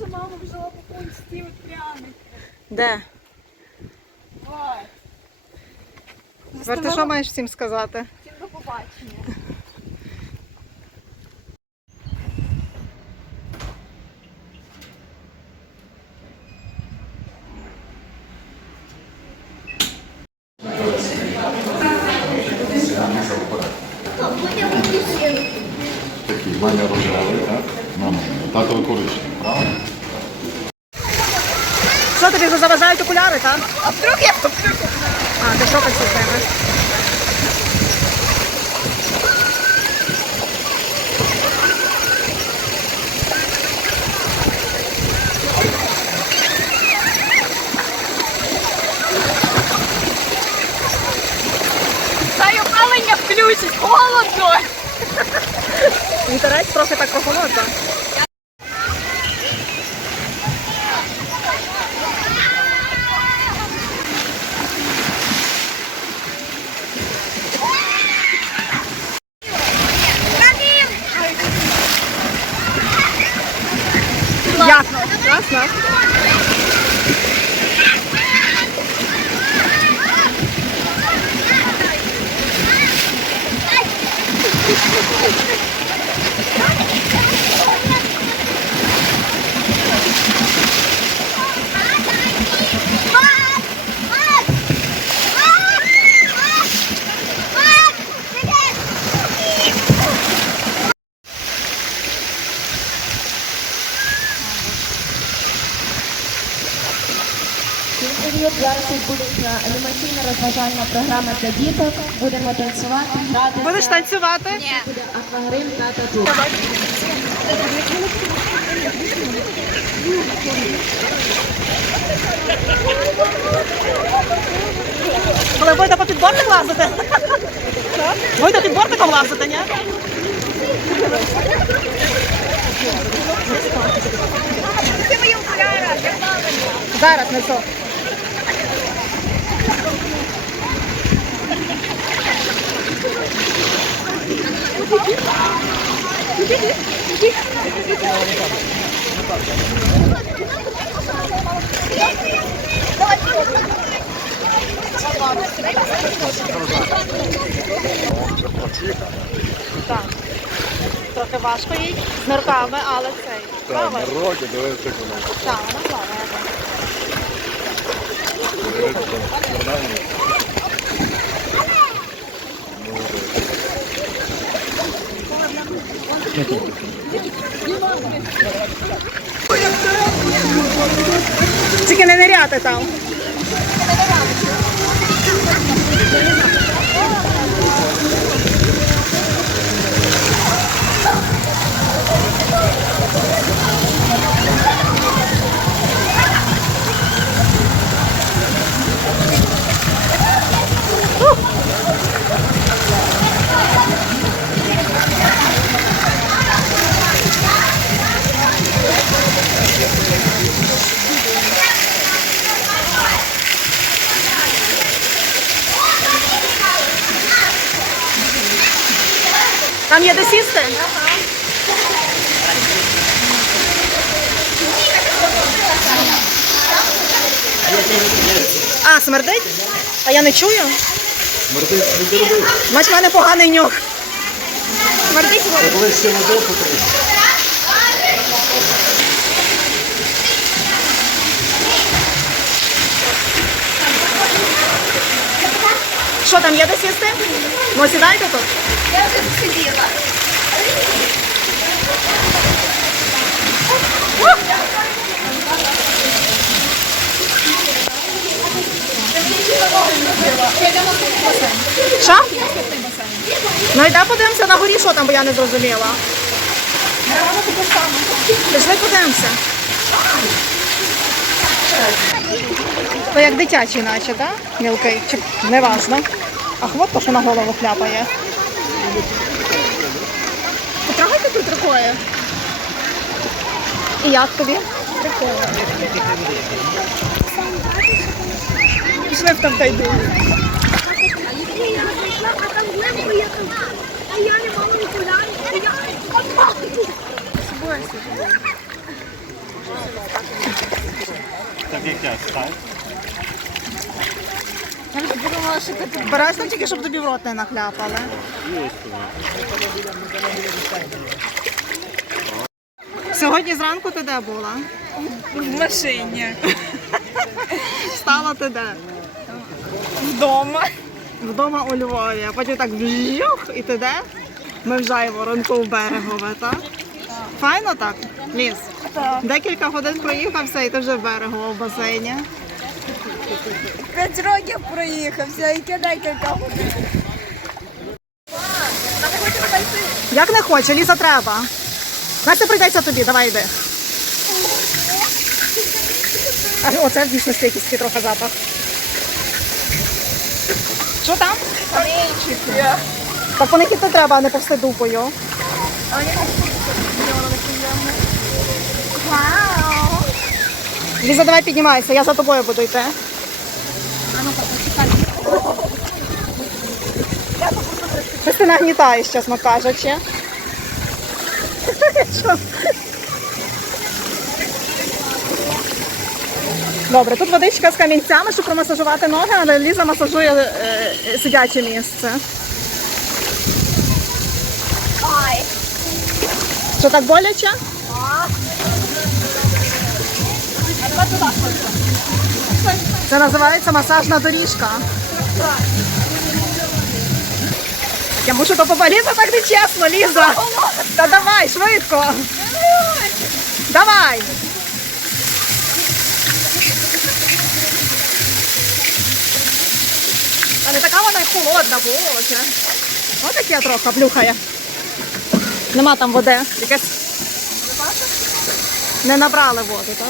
Боже, мама взяла попон ті от пряники. Де? Ой. Тепер ти що маєш всім сказати? Всім до побачення. Такий, Ваня рожевий, так? Мама, тато коричневий, правильно? Що тобі заважають окуляри, так? А вдруг я вдруг? А, ти що системи? Дай опалення включить, холодно. Вітерець трохи так прохолодно. Ясно. Ясно. Анімаційно-розважальна програма для діток. Будемо танцювати, грати. Будеш танцювати? Буде аквагрим та тату. Коли будете по підборникам лазити? Будете під бортиком лазити, ні? Ти мої окуляри, я Зараз несу. Так. Трохи важко їй з нирками, але цей. Плаває. роки, дивись, як воно. Так, вона плаває. Тільки не неряти там. Там є де сісти? А, смердить? А я не чую. Смердить смердить. Бач, в мене поганий нюх. Смердить потрібно. Що там є де сісти? Ну, сідайте тут. Вже посиділа. Що? Ну йде подивимося на горі, що там, бо я не зрозуміла. Пішли подивимося. То як дитячий, наче, так? Мілкий, чи не важно. А хвост, що на голову хляпає. Потрогайте тут рукою. І як тобі? Прикольно. Пішли в там та йду. А я не мала окулярів. Так як я став. Подумала, що ти Бережно тільки, щоб тобі в рот не нахляпали. Сьогодні зранку ти де була? в машині. Стала ти де? Вдома. Вдома у Львові, а потім так вжух, і ти де? Ми в Жайво, ранку в берегове, так? Файно так? Ліс? Так. Декілька годин проїхався і ти вже в берегово в басейні. П'ять років проїхався і кидай годин. Як не хоче, Ліза треба. Настя прийдеться тобі, давай йди. А, оце в дійсності якийсь трохи запах. Що там? Камінчики. Так по них іти треба, а не повсти дупою. Вау. Ліза, давай піднімайся, я за тобою буду йти. Щось ти нагнітаєш, чесно кажучи. Добре, тут водичка з камінцями, щоб промасажувати ноги, але Ліза масажує е, сидяче місце. Ай. Що так боляче? Це називається масажна доріжка. Я мушу то поболіти, так не чесно, Ліза. Та давай, швидко. Давай. А не така вона й холодна, боже. Ось таке трохи блюхає. Нема там води. Якесь... Не набрали воду, так?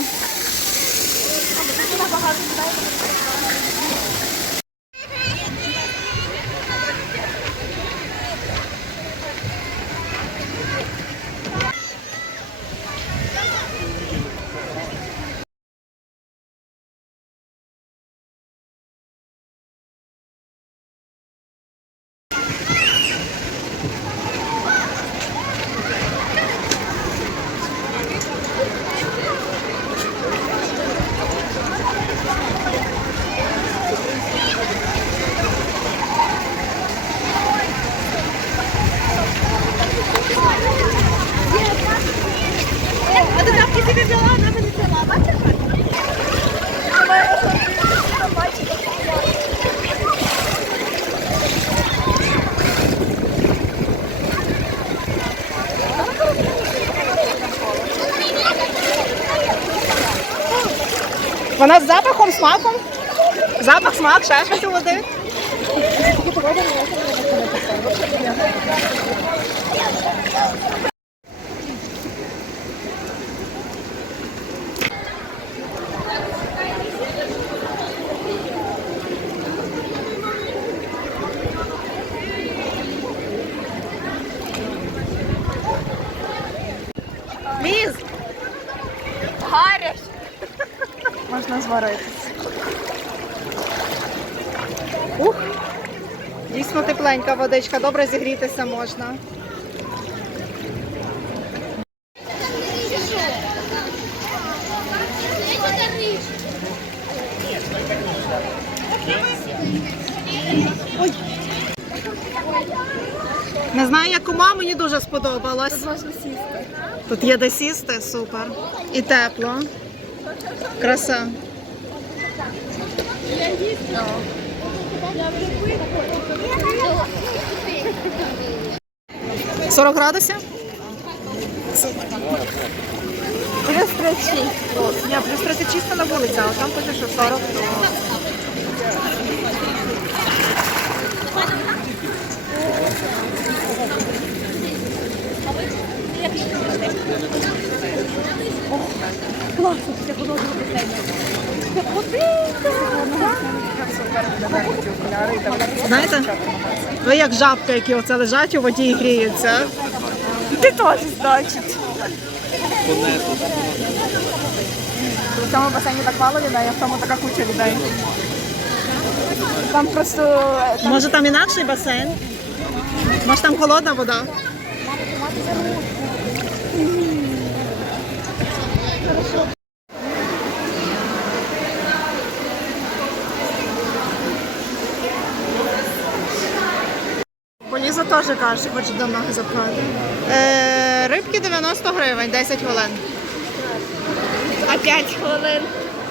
Вона з запахом, смаком. Запах, смак, ще щось води. Можна зваритись. Ух, дійсно тепленька водичка, добре зігрітися можна. Ой. Не знаю, як кума, мені дуже сподобалось. Тут є де сісти, супер. І тепло. Краса. Сорок градусів? Плюс 36. Ні, плюс 36 на вулиці, а там пише, що 40. Знаєте, ви як жабка, які оце лежать у воді і гріються. Ти теж значить. В цьому басейні так мало людей, а в тому така куча людей. Там просто. Може там інакший басейн? Може там холодна вода? Вже кажеш, хочеш до ноги запхати. Е, рибки 90 гривень, 10 хвилин. А 5 хвилин.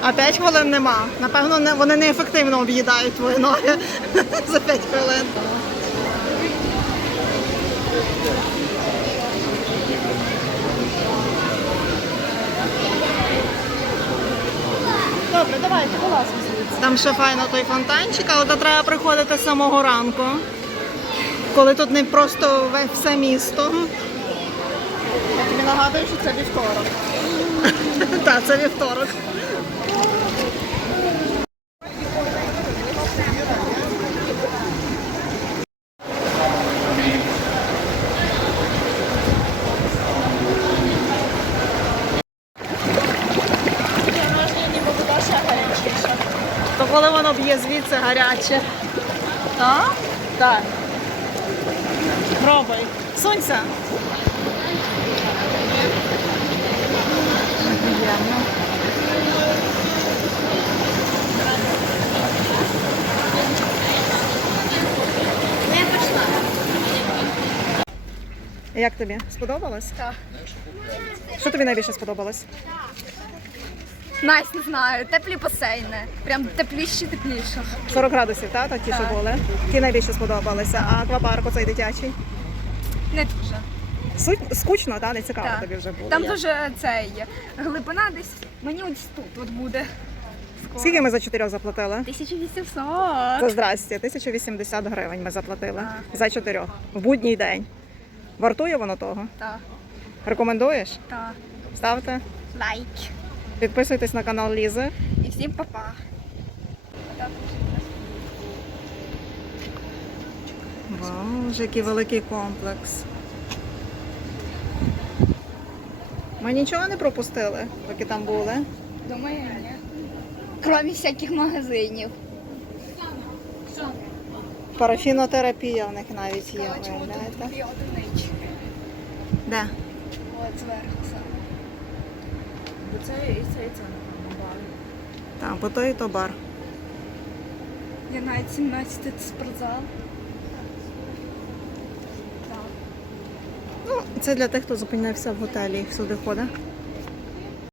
А 5 хвилин нема. Напевно, не, вони неефективно об'їдають твої ноги за 5 хвилин. Добре, давайте, вилазимо звідси. Там ще файно той фонтанчик, але то треба приходити з самого ранку. Коли тут не просто все місто. Я тобі нагадую, що це вівторок. Так, це вівторок. То коли воно б'є звідси гаряче. Так? Так. Сунься. Як тобі? Сподобалось? Так. Що тобі найбільше сподобалось? Найс, не знаю, теплі басейни. Прям тепліші, тепліших. 40 градусів, так? Так, ті, що були. Ті найбільше сподобалися. А аквапарк оцей дитячий. Не дуже. Суть скучно, та не цікаво Так. тобі вже було. Там дуже цей глибина десь. Мені ось тут от буде. Скоро. Скільки ми за чотирьох заплатили? 1800. За здрасті, 1080 гривень ми заплатили Так. за чотирьох в будній день. Вартує воно того? Так, Рекомендуєш? так. Ставте, Лайк. підписуйтесь на канал Лізи. І всім па-па. Вау, вже який великий комплекс. Ми нічого не пропустили, поки там були. Думаю, ні. Крім всяких магазинів. Парафінотерапія в них навіть є, виявляєте? Де? От зверху саме. Бо це і це, і це, напевно, бар. Там, по той і то бар. Я навіть 17 це спортзал. Так. Ну, це для тих, хто зупинився в готелі всюди ходить.